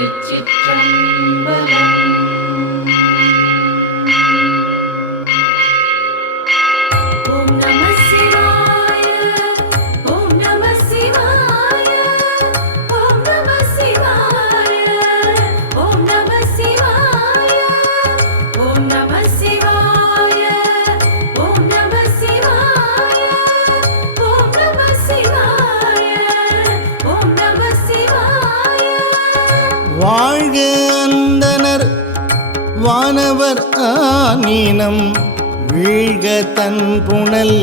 திருச்சிற்றம்பலம். ஓம் நம சிவாய, ஓம் நம சிவாய, ஓம் நம சிவாய, ஓம் நம சிவாய, ஓம் நம சிவாய, ஓம் நம சிவாய, ஓம் நம சிவாய, ஓம் நம சிவாய. வாழ்க அந்தணர் வானவர் ஆனீனம் வீழ்க தன் புனல்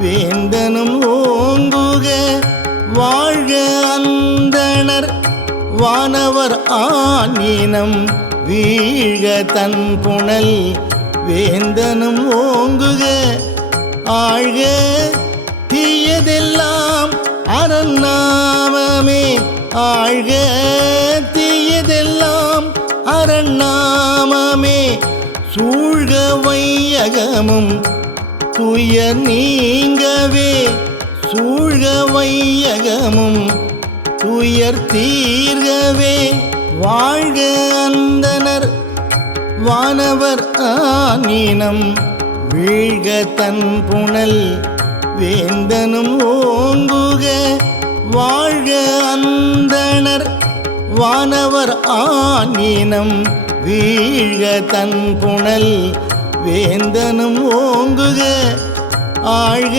வேந்தனும் ஓங்குக. வாழ்க அந்தணர் வானவர் ஆனீனம் வீழ்க தன் புனல் வேந்தனும் ஓங்குக. ஆழ்க தீயதெல்லாம் அரண்நாமமே, ஆழ்க தீயதெல்லாம் அரண்நாமமே. சூழ்க வையகமும் துயர் நீங்கவே, சூழ்க வையகமும் துயர் தீர்கவே. வாழ்க அந்தணர் வானவர் ஆனீனம் வீழ்க தன் புனல் வேந்தனும் ஓங்குக. வாழ்க அந்தணர் வானவர் ஆனீனம் வீழ்க தன் புனல் வேந்தனும் ஓங்குக. ஆழ்க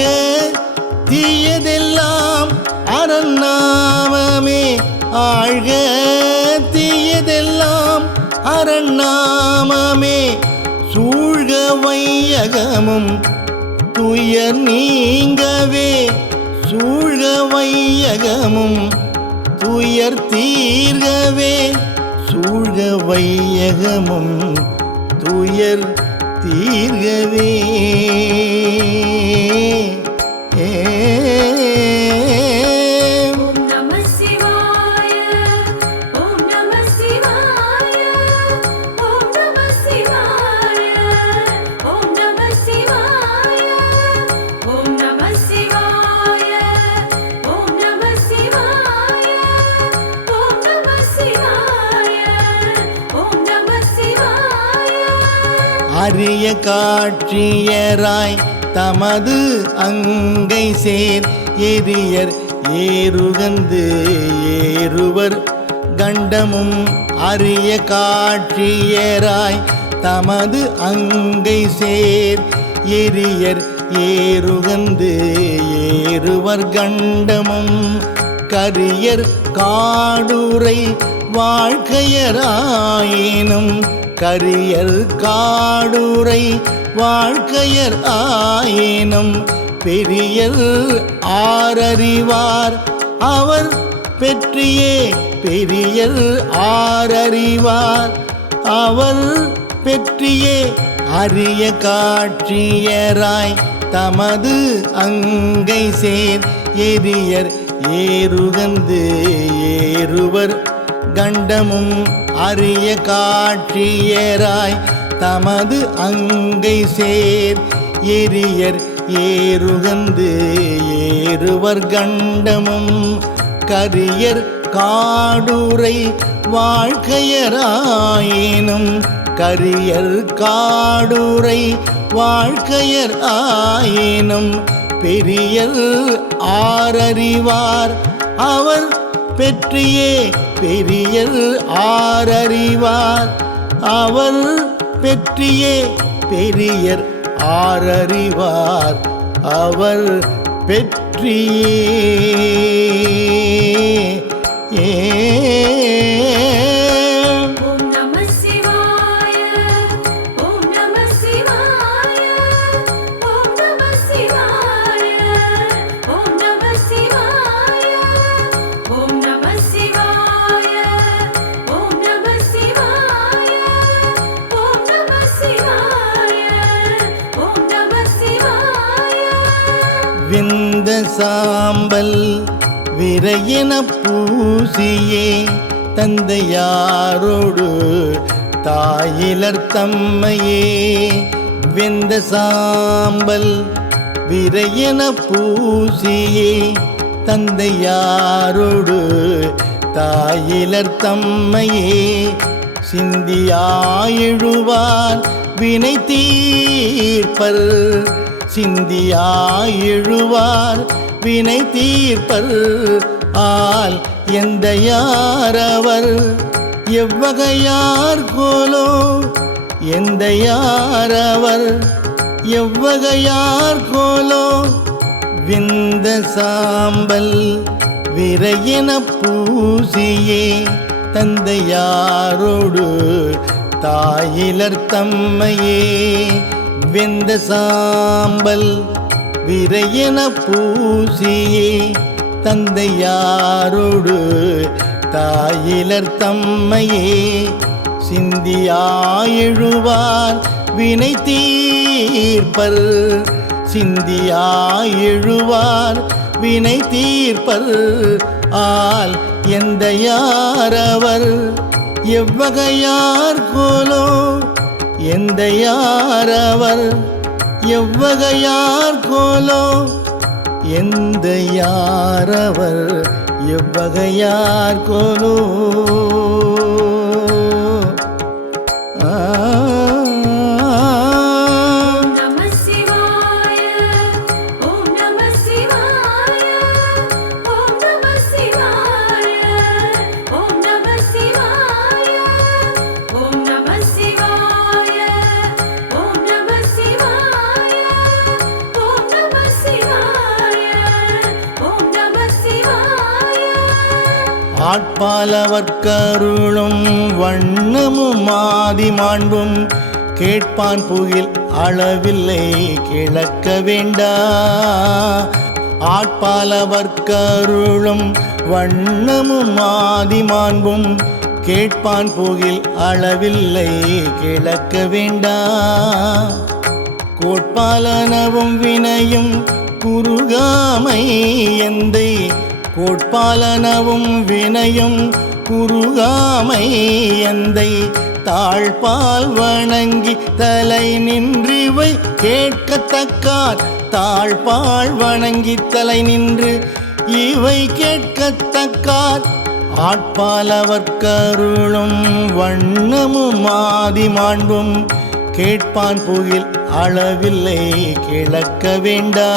தீயதெல்லாம் அரண்நாமமே, ஆழ்க தீயதெல்லாம் அரண்நாமமே. சூழ்க வையகமும் துயர் நீங்கவே, சூழ்க வையகமும் துயர் தீர்கவே. சூழ்க வையகமும் துயர் தீர்கவே. ஓம் நம சிவாய, ஓம் நம சிவாய, ஓம் நம சிவாய, ஓம் நம சிவாய, ஓம் நம சிவாய, ஓம் நம சிவாய, ஓம் நம சிவாய, ஓம் நம சிவாய. அரிய காட்சியராய் தமது அங்கை சேர் எரியர் ஏறுகந்து ஏறுவர் கண்டமும். அரிய காட்சியராய் தமது அங்கை சேர் எரியர் ஏறுகந்து ஏறுவர் கண்டமும். கரியர் காடுரை வாழ்க்கையராயினும், கரியர் காடுரை வாழ்க்கையர் ஆயினும். பெரியர் ஆரறிவார் அவர் பெற்றியே, பெரியர் ஆரறிவார் அவர் பெற்றியே. அரிய காட்சியராய் தமது அங்கை சேர் எரியர் ஏறுகந்து ஏறுவர் கண்டமும். அரிய காட்சியராய் தமது அங்கை சேர் எரியர் ஏறுகந்து ஏறுவர் கண்டமும். கரியர் காடுரை வாழ்க்கையராயினும், கரியர் காடுரை வாழ்க்கையர் ஆயினும். பெரியர் ஆரறிவார் அவர் பெற்றியே, பெரியர் ஆரறிவார் அவர் பெற்றியே. பெரியர் ஆரறிவார் அவர் பெற்றியே. ஓம் நம சிவாய, ஓம் நம சிவாய, ஓம் நம சிவாய, ஓம் நம சிவாய, ஓம் நம சிவாய, ஓம் நம சிவாய, ஓம் நம சிவாய, ஓம் நம சிவாய. விந்த சாம்பல் விரையென பூசியே தந்தையாரோடு தாயிலர் தம்மையே. விந்த சாம்பல் விரையென பூசியே தந்தையாரோடு தாயிலர் தம்மையே சிந்தியாயெழுவார் வினை தீர்ப்பர் சிந்தியாயெழுவார் வினை தீர்ப்பர் ஆல் எந்த யாரவர் எவ்வகையார் கோலோ எந்த யாரவர் எவ்வகையார் கோலோ விந்த சாம்பல் விரையென பூசியே தந்தையாரோடு தாயிலர் தம்மையே வெந்த சாம்பல் விரையென பூசியே தந்தையாரோடு தாயிலர் தம்மையே சிந்தியாயெழுவார் வினை தீர்ப்பர் சிந்தியாயெழுவார் வினை தீர்ப்பர் ஆல் எந்த யாரவர் எவ்வகையார் கோலோ எந்த யாரவர் எவ்வகையார் கோலோ எந்த யாரவர் எவ்வகையார் கோலோ ஆட்பாலவர்க்கருளும் வண்ணமும் ஆதி மாண்பும் கேட்பான் புகில் அளவில்லை கிழக்க வேண்டா ஆட்பாலவர்க்கருளும் வண்ணமும் ஆதி மாண்பும் கேட்பான் புகில் அளவில்லை கிழக்க வேண்டா கோட்பாலனவும் வினையும் குறுகாமை எந்தை கோட்பாலனவும் வினையும் குறுகாமை எந்தை தாழ்பால் வணங்கி தலை நின்றிவை கேட்கத்தக்கார் தாழ்பால் வணங்கி தலை நின்று இவை கேட்கத்தக்கார் ஆட்பாலவர்க்கருளும் வண்ணமும் ஆதி மாண்பும் கேட்பான் புகில் அளவில்லை கிழக்க வேண்டா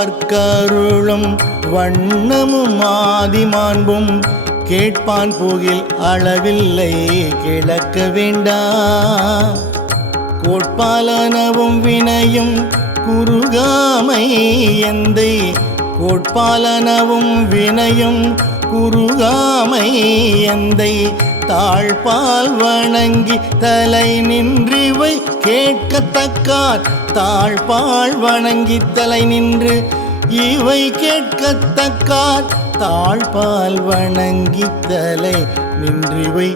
ஆட்பாலவர்க்கருளும் வண்ணமும் ஆதி மாண்பும் கேட்பான் புகில் அளவில்லை கிழக்க வேண்டா கோட்பாலனவும் வினையும் குறுகாமை எந்தை கோட்பாலனவும் வினையும் குறுகாமை எந்தை தாழ்பால் வணங்கி தலை நின்றிவை கேட்கத்தக்கார் தாழ்பால் வணங்கி தலை நின்று இவை கேட்கத்தக்கார் தாழ்பால் வணங்கி தலை நின்றிவை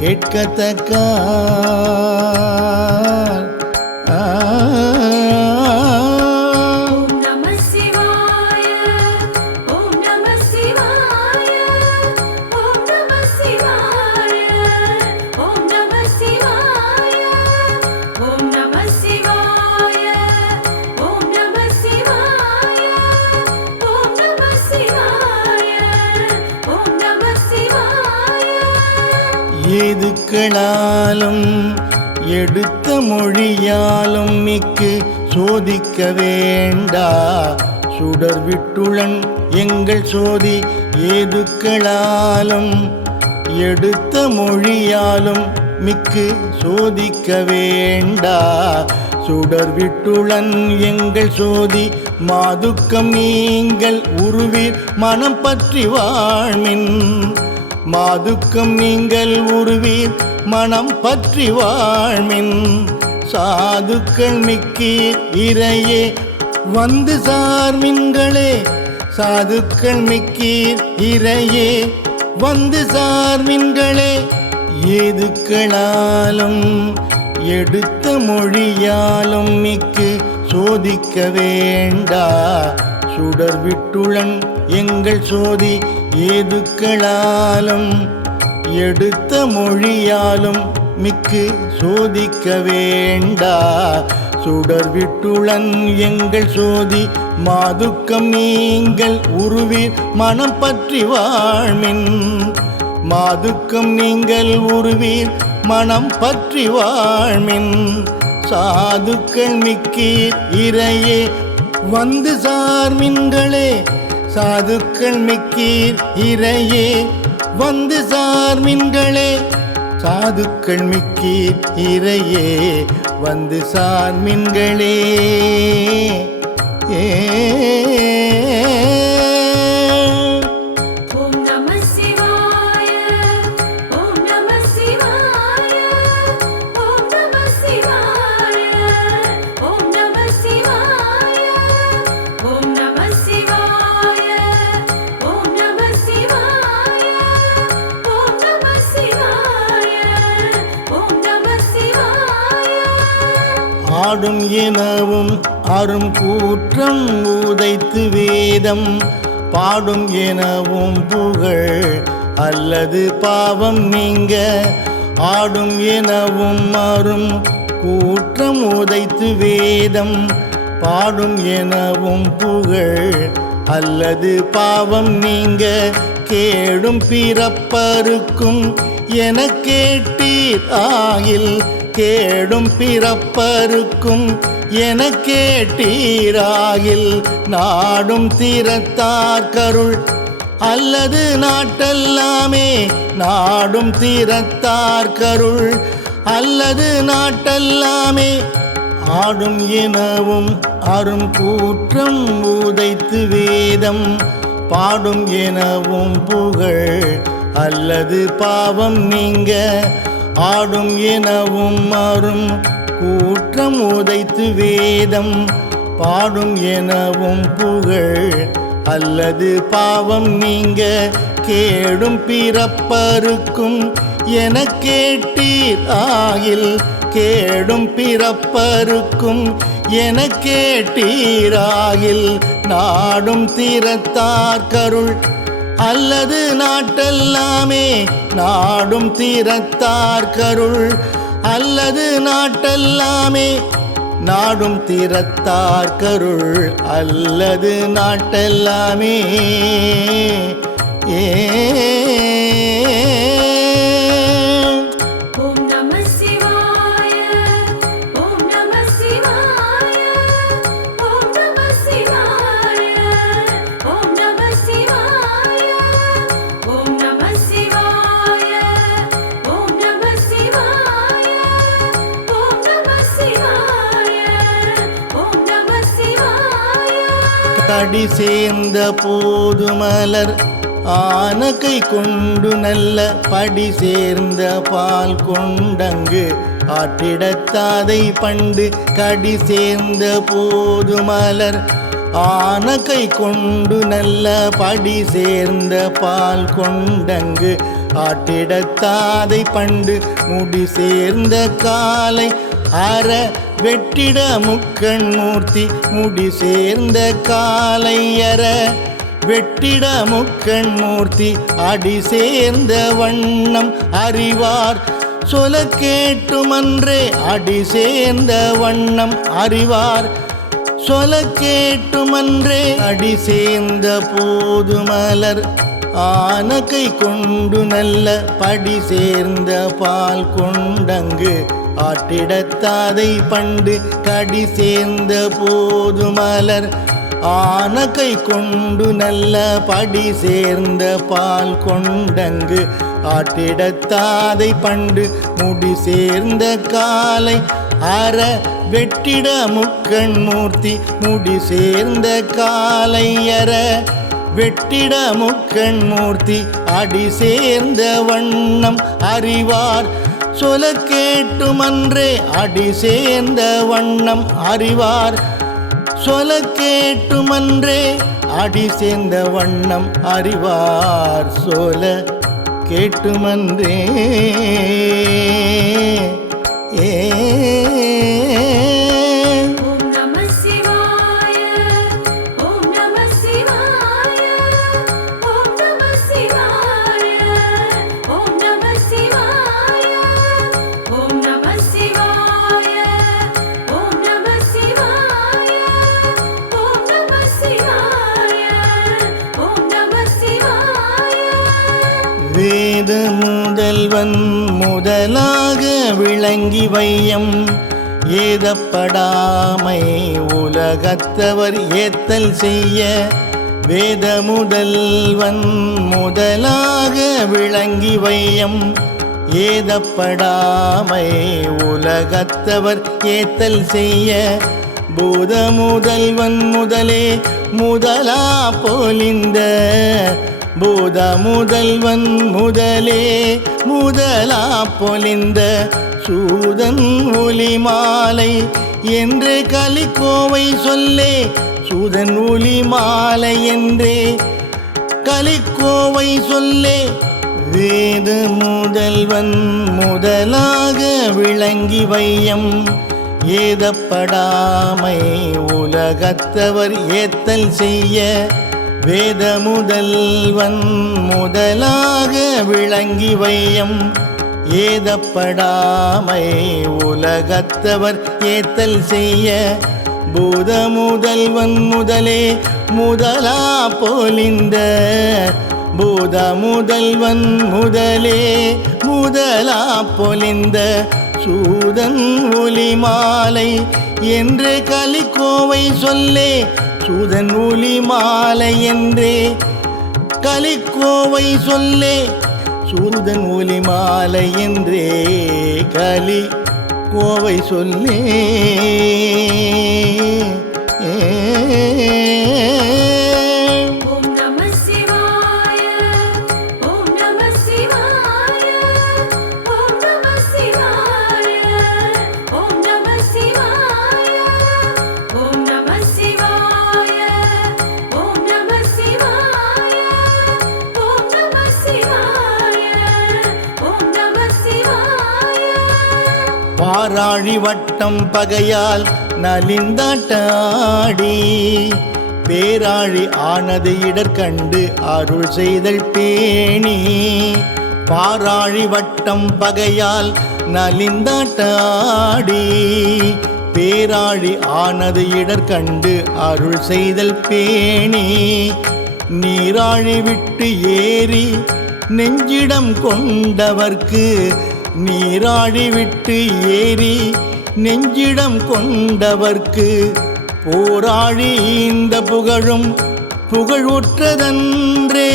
கேட்கத்தக்கார் ஏதுக்களாலும் எடுத்த மொழியாலும் மிக்கு சோதிக்க வேண்டா சுடர் விட்டுளன் எங்கள் சோதி ஏதுக்களாலும் எடுத்த மொழியாலும் மிக்கு சோதிக்க வேண்டா சுடர் விட்டுளன் எங்கள் சோதி மாதுக்கம் நீங்கள் உருவீர் மனம் பற்றி வாழ்மின் மாதுக்கம் நீங்கள் உருவீர் மனம் பற்றி வாழ்மின் சாதுக்கள் மிக்கீர் இறையே வந்து சார்மின்களே சாதுக்கள் மிக்கீர் இறையே வந்து சார்மின்களே ஏதுக்களாலும் எடுத்த மொழியாலும் மிக்கு சோதிக்க வேண்டா சுடர் விட்டுளன் எங்கள் சோதி ஏதுக்களாலும் எடுத்த மொழியாலும் மிக்கு சோதிக்க வேண்டா சுடர் விட்டுளன் எங்கள் சோதி மாதுக்கம் நீங்கள் உருவீர் மனம் பற்றி வாழ்மின் மாதுக்கம் நீங்கள் உருவீர் மனம் பற்றி வாழ்மின் சாதுக்கள் மிக்கீர் இறையே வந்து சார்மின்களே சாதுக்கள் மிக்கீர் இறையே வந்து சார்மின்களே சாதுக்கள் மிக்கீர் இறையே வந்து சார்மின்களே ஓம் நம சிவாய ஓம் நம சிவாய ஓம் நம சிவாய ஓம் நம சிவாய ஓம் நம சிவாய ஓம் நம சிவாய ஓம் நம சிவாய ஓம் நம சிவாய ஆடும் எனவும் அரும் கூற்றம் உதைத்து வேதம் பாடும் எனவும் புகழ் அல்லது பாவம் நீங்க ஆடும் எனவும் அரும் கூற்றம் உதைத்து வேதம் பாடும் எனவும் புகழ் அல்லது பாவம் நீங்க கேடும் பிறப்பருக்கும் என கேட்டீர் ஆகில் கேடும் பிறப்பருக்கும் என கேட்டீராகில் நாடும் தீரத்தார் கருள் அல்லது நாட்டெல்லாமே நாடும் தீரத்தார் கருள் அல்லது நாட்டெல்லாமே ஆடும் எனவும் அரும் கூற்றம் உதைத்து வேதம் பாடும் எனவும் புகழ் அல்லது பாவம் நீங்க ஆடும் எனவும் அரும் கூற்றம் உதைத்து வேதம் பாடும் எனவும் புகழ் அல்லது பாவம் நீங்க கேடும் பிறப்பருக்கும் என கேட்டீர் ஆகில் கேடும் பிறப்பருக்கும் என கேட்டீராகில் நாடும் தீரத்தார் கருள் அல்லது நாட்டெல்லாமே நாடும் தீரத்தார் கருள் அல்லது நாட்டெல்லாமே நாடும் தீரத்தார் கருள் அல்லது நாட்டெல்லாமே ஓம் நம சிவாய ஓம் நம சிவாய ஓம் நம சிவாய ஓம் நம சிவாய ஓம் நம சிவாய ஓம் நம சிவாய ஓம் நம சிவாய ஓம் நம சிவாய கடி சேர்ந்த போது மலர் ஆன கை கொண்டு நல்ல படி சேர்ந்த பால் கொண்டங்கு ஆட்டிடத்தாதை பண்டு கடி சேர்ந்த போது மலர் ஆன கை கொண்டு நல்ல படி சேர்ந்த பால் கொண்டங்கு ஆட்டிடத்தாதை பண்டு முடி சேர்ந்த காலை அற வெட்டிட முக்கண் மூர்த்தி முடி சேர்ந்த காலை அற வெட்டிட முக்கண் மூர்த்தி அடி சேர்ந்த வண்ணம் அறிவார் சொல கேட்டுமன்றே அடி சேர்ந்த வண்ணம் அறிவார் சொல கேட்டுமன்றே அடி சேர்ந்த போது மலர் ஆன கை கொண்டு நல்ல படி சேர்ந்த பால் கொண்டங்கு ஆட்டிடத்தாதை பண்டு கடி சேர்ந்த போது மலர் ஆன கை கொண்டு நல்ல படி சேர்ந்த பால் கொண்டங்கு ஆட்டிடத்தாதை பண்டு முடி சேர்ந்த காலை அற வெட்டிட முக்கண் மூர்த்தி முடி சேர்ந்த காலை அற வெட்டிட முக்கண் மூர்த்தி அடி சேர்ந்த வண்ணம் அறிவார் சொல கேட்டுமன்றே அடி சேர்ந்த வண்ணம் அறிவார் சொல கேட்டுமன்றே அடி சேர்ந்த வண்ணம் அறிவார் சொல கேட்டுமன்றே ஓம் நம சிவாய ஓம் நம சிவாய ஓம் நம சிவாய ஓம் நம சிவாய ஓம் நம சிவாய ஓம் நம வேத முதல்வன் முதலாக விளங்கி வையம் ஏதப்படாமை உலகத்தவர் ஏத்தல் செய்ய வேத முதல்வன் முதலாக விளங்கி வையம் ஏதப்படாமை உலகத்தவர் ஏத்தல் செய்ய பூத முதல்வன் முதலே முதலா பொலிந்த பூத முதல்வன் முதலே முதலா பொலிந்த சூதன் ஒலி மாலை என்றே கலிக்கோவை சொல்லே சூதன் ஒலி மாலை என்றே கலிக்கோவை சொல்லே வேத முதல்வன் முதலாக விளங்கி வையம் ஏதப்படாமை உலகத்தவர் ஏத்தல் செய்ய வேத முதல்வன் முதலாக விளங்கி வையம் ஏதப்படாமை உலகத்தவர் ஏத்தல் செய்ய பூத முதல்வன் முதலே முதலா பொலிந்த பூத முதல்வன் முதலே முதலா பொலிந்த சூதன் ஒலி மாலை என்றே கலிக்கோவை சொல்லே சூதன் ஒலி மாலை என்றே கலிக்கோவை சொல்லே சூதன் ஒலி மாலை என்றே கலி கோவை சொல்லே ஓம் நம சிவாய ஓம் நம சிவாய ஓம் நம சிவாய ஓம் நம சிவாய ஓம் நம சிவாய ஓம் நம சிவாய ஓம் நம சிவாய ஓம் நம சிவாய பாராழி வட்டம் பகையால் நலிந்தாட்டாடி பேராழி ஆனது இடர்கண்டு அருள் செய்தல் பேணி பாராழி வட்டம் பகையால் நலிந்தாட்டாடி பேராழி ஆனது இடர்கண்டு அருள் செய்தல் பேணி நீராழி விட்டு ஏறி நெஞ்சிடம் கொண்டவர்க்கு நீராழி விட்டு ஏறி நெஞ்சிடம் கொண்டவர்க்கு போராழி இந்த புகழும் புகழுற்றதன்றே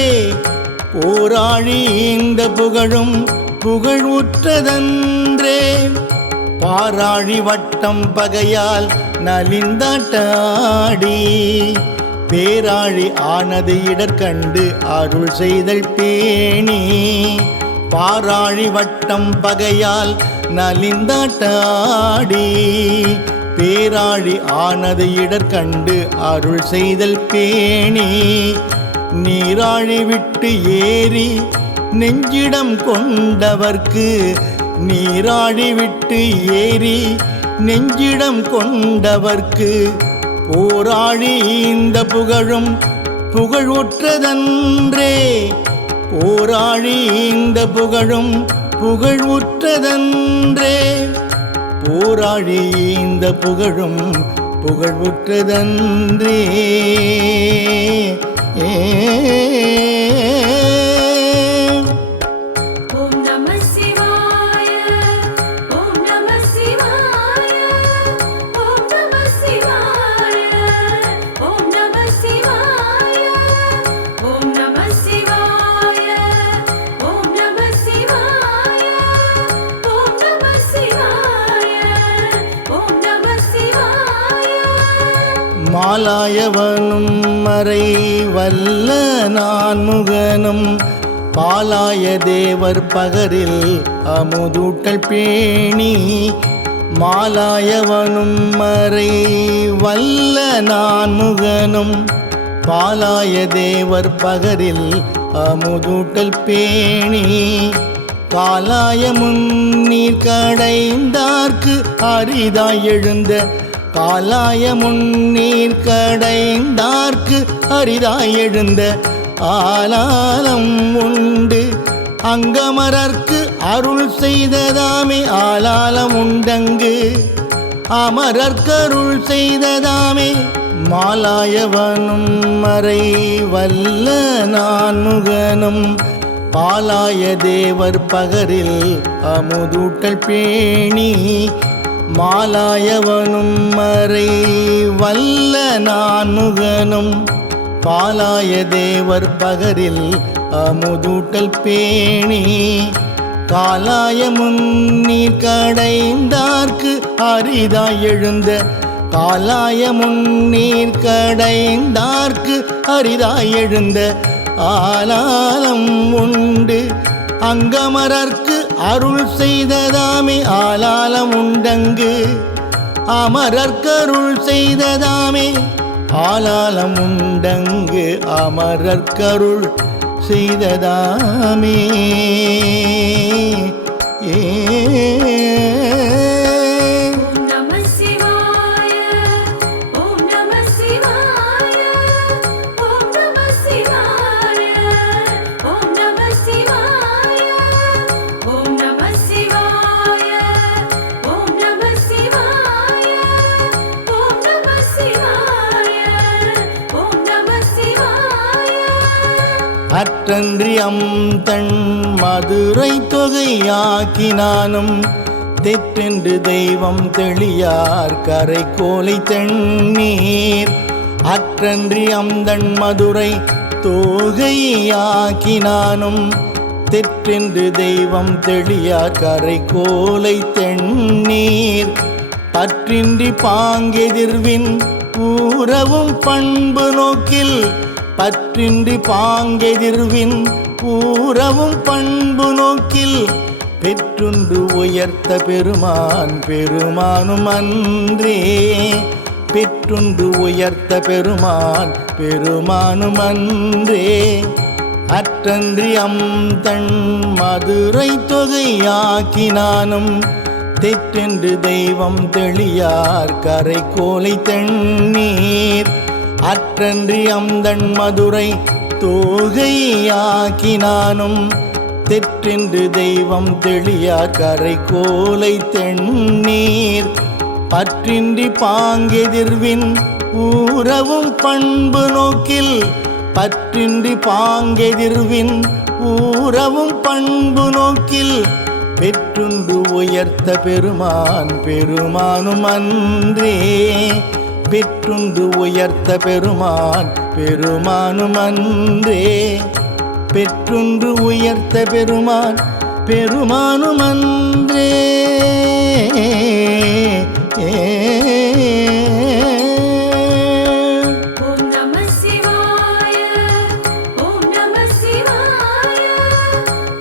போராழி இந்த புகழும் புகழுற்றதன்றே பாராழி வட்டம் பகையால் நலிந்தாட்டாடி பேராழி ஆனது இடர்கண்டு அருள் செய்தல் பேணி பாராழி வட்டம் பகையால் நலிந்தாட்டாடி பேராழி ஆனது இடர்கண்டு அருள் செய்தல் பேணி நீராழி விட்டு ஏறி நெஞ்சிடம் கொண்டவர்க்கு நீராழி விட்டு ஏறி நெஞ்சிடம் கொண்டவர்க்கு போராழி இந்த புகழும் புகழுற்றதன்றே போராழி இந்த புகழும் புகழுற்றதன்றே போராழி இந்த புகழும் புகழுற்றதன்றே ஓம் நம சிவாய ஓம் நம சிவாய ஓம் நம சிவாய ஓம் நம சிவாய ஓம் நம சிவாய ஓம் நம சிவாய ஓம் நம சிவாய ஓம் நம சிவாய மாலாயவனும் மறை வல்ல நான்முகனும் பாலாய தேவர் பகரில் அமுதூட்டல் பேணி மாலாயவனும் மறை வல்ல நான்முகனும் பாலாய தேவர் பகரில் அமுதூட்டல் பேணி காலாய முன்னீர் கடைந்தார்க்கு அரிதாய் எழுந்த காலாய முன்னீர் கடைந்தார்க்கு அரிதாய் எழுந்த ஆலாலம் உண்டு அங்கமரர்க்கு அருள் செய்ததாமே ஆலாலம் உண்டங்கு அமரர்க்கருள் செய்ததாமே மாலாயவனும் மறை வல்ல நான்முகனும் பாலாய தேவர் பகரில் அமுதூட்டல் பேணி மாலாயவனும் மறை வல்ல நான்முகனும் பாலாய தேவர் பகரில் அமுதூட்டல் பேணி காலாய முன்னீர் கடைந்தார்க்கு அரிதாய் எழுந்த காலாய முன்னீர் கடைந்தார்க்கு அரிதாய் எழுந்த ஆலாலம் உண்டு அங்கமரர்க்கு அருள் செய்ததாமே ஆலாலம் உண்டங்கு அமரர்க்கருள் செய்ததாமே ஆலாலம் உண்டங்கு அமரர்க்கருள் செய்ததாமே ஓம் நம சிவாய ஓம் நம சிவாய ஓம் நம சிவாய ஓம் நம சிவாய ஓம் நம சிவாய ஓம் நம சிவாய ஓம் நம சிவாய ஓம் நம சிவாய அற்றன்றி தன் மதுரை தொகையாக்கினானும் தெற்றென்று தெய்வம் தெளியார் கரைக்கோலை தென்னீர் அற்றன்றி தன் மதுரை தொகையாக்கினானும் தெற்றென்று தெய்வம் தெளியார் கரைக்கோலை தென்னீர் பற்றின்றி பாங்கெதிர்வின் ஊரவும் பண்பு நோக்கில் பற்றின்றி பாங்கெதிர்வின் ஊரவும் பண்பு நோக்கில் பெற்றுண்டு உயர்த்த பெருமான் பெருமானும் அன்றே பெற்றுண்டு உயர்த்த பெருமான் பெருமானும் அன்றே அற்றன்றி தன் மதுரை தொகையாக்கினானும் தெற்றென்று தெய்வம் தெளியார் கரைக்கோலை தென்னீர் அற்றன்றி தன் மதுரை தொகையாக்கினானும் தெற்றென்று தெய்வம் தெளியார் கரைக்கோலை தென்னீர் பற்றின்றி பாங்கெதிர்வின் ஊரவும் பண்பு நோக்கில் பற்றின்றி பாங்கெதிர்வின் ஊரவும் பண்பு நோக்கில் பெற்றுண்டு உயர்த்த பெருமான் பெருமானும் அன்றே பெற்றுண்டு உயர்த்த பெருமான் பெருமானும் அன்றே பெற்றுண்டு உயர்த்த பெருமான் பெருமானும் அன்றே ஓம் நம சிவாய ஓம் நம சிவாய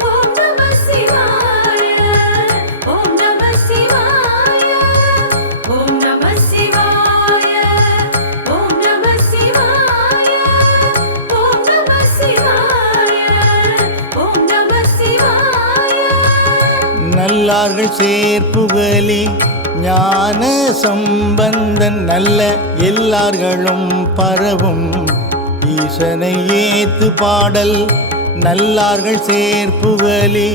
ஓம் நம சிவாய ஓம் நம சிவாய ஓம் நம சிவாய ஓம் நம சிவாய ஓம் நம சிவாய ஓம் நம சிவாய நல்லார்கள் சேர்ப்புகளி ஞான சம்பந்தன் நல்ல எல்லார்களும் பரவும் ஈசனை ஏத்து பாடல் நல்லார்கள் சேர்ப்புகளி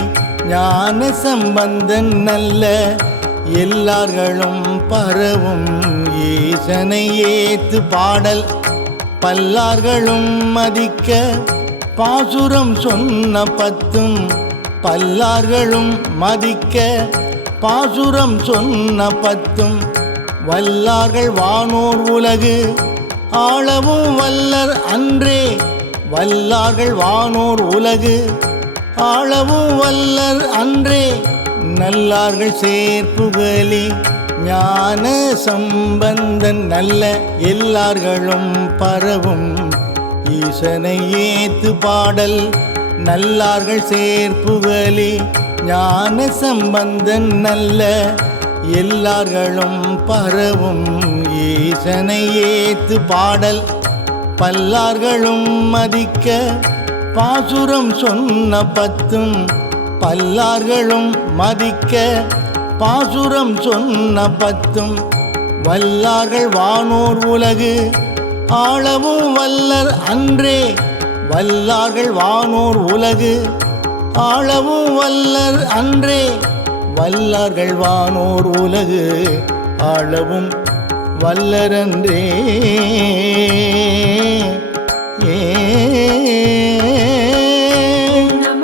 ஞான சம்பந்தன் நல்ல எல்லார்களும் பரவும் ஈசனை ஏத்து பாடல் பல்லார்களும் மதிக்க பாசுரம் சொன்ன பத்தும் பல்லார்களும் மதிக்க பாசுரம் சொன்ன பத்தும் வல்லார்கள் வானோர் உலகு ஆளவும் வல்லர் அன்றே வல்லார்கள் வானோர் உலகு ஆளவும் வல்லர் அன்றே நல்லார்கள் சேர்ப்புகளி ஞான சம்பந்தன் நல்ல எல்லார்களும் பரவும் ஈசனை ஏத்து பாடல் நல்லார்கள் சேர்ப்புகளி ஞான சம்பந்தன் நல்ல எல்லார்களும் பரவும் ஈசனை ஏத்து பாடல் பல்லார்களும் மதிக்க பாசுரம் சொன்ன பத்தும் பல்லார்களும் மதிக்க பாசுரம் சொன்ன பத்தும் வல்லார்கள் வானோர் உலகு ஆளவும் வல்லர் அன்றே வல்லார்கள் வானோர் உலகு ஆளவும் வல்லர் அன்றே வல்லார்கள் வானோர் உலகு ஆளவும் வல்லரன்றே நம